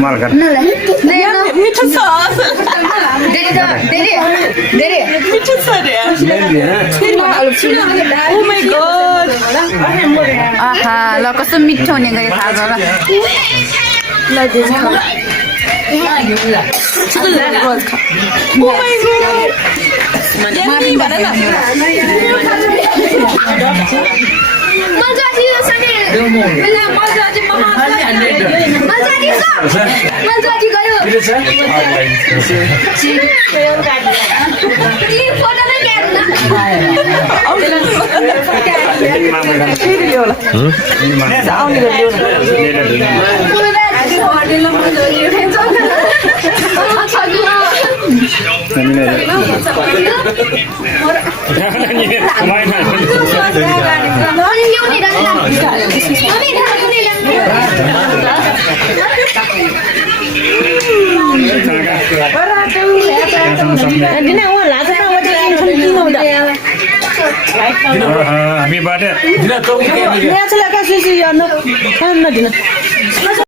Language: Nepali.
माल कर मीठा सॉस मीठा सॉस ओ माय गॉड आहा ल कस्तो मिठो हुने गरी थाहा छ ल ल दिस खा ओ माय गॉड यम्मी भन न मजा दियो सनी बेला मजा दि ममा मजा दि मजा दि गयो ये फोटो नै ल्याएर न फेरि ल्याउ ल आउने ल्याउ हामी बाटे यहाँ चाहिँ